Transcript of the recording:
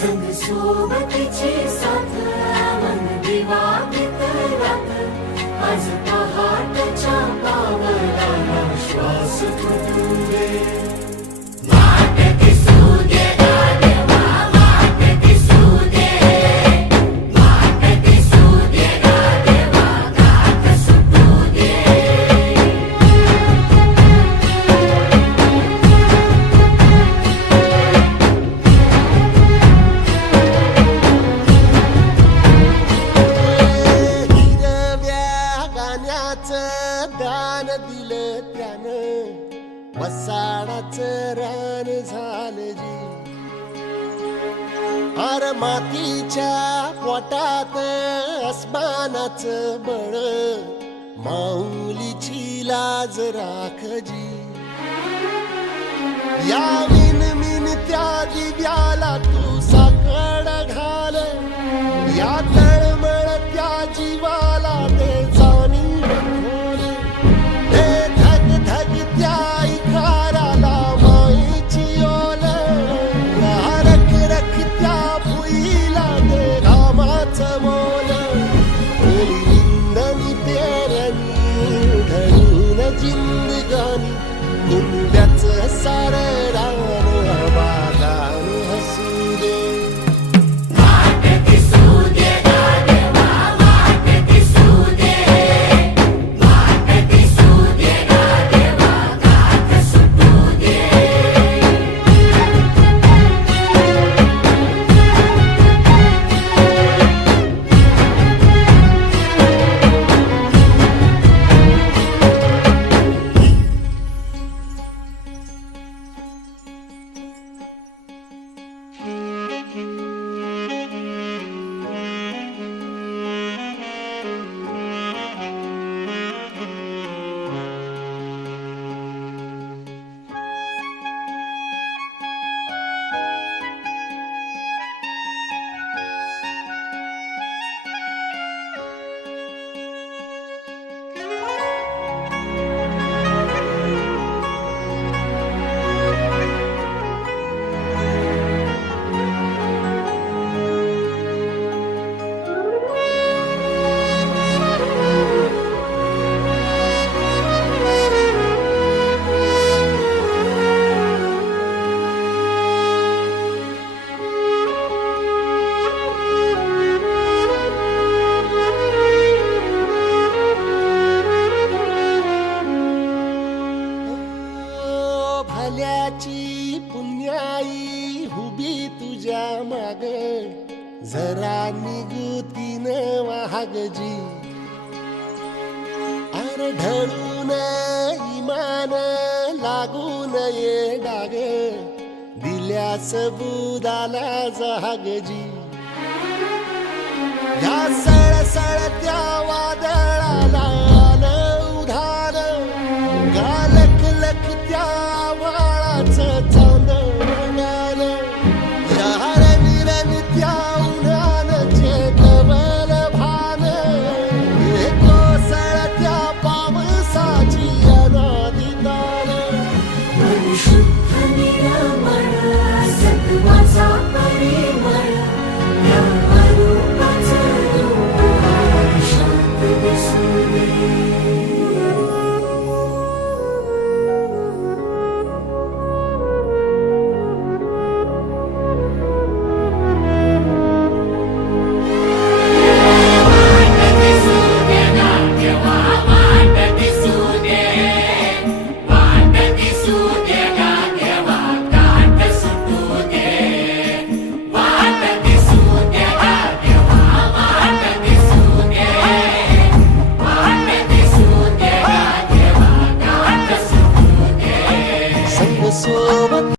संग सोबतीची साथ मन दिवाळीत रात आज पहाटच्या पावलाला श्वास फुटू दे वाट दिसू दे गाढवा वाट दिसू दे वाट दिसू दे गाढवा गाठ सुटू दे दान दिलं त्यानं वसाडाचं रान झालं जी अर मातीच्या पोटात अस्मानाचं बळ माऊलीची लाज राखजी या मिन त्या दिव्याला तू साकड घाल या तळमळ त्या जीवाला ते जाणी जिंदगानी कुंड्याचं सारं रान बागान हसू दे वाट दिसू दे गाढवा वाट दिसू दे वाट दिसू दे गाढवा गाठ सुटू दे भल्याची पुण्याई हुबी तुझ्या माग जरा निगुतीन वाहगजी अरे ढळून इमान लागून ये डाग दिल्या सबुदाला जहागजी या सळसळत्या वादळाला उधार गालख लख त्या चांदण्यान यार निरन त्या उन्हानचे कवल भान कोसळत्या पावसाची अनादितान मन शुद्ध निरा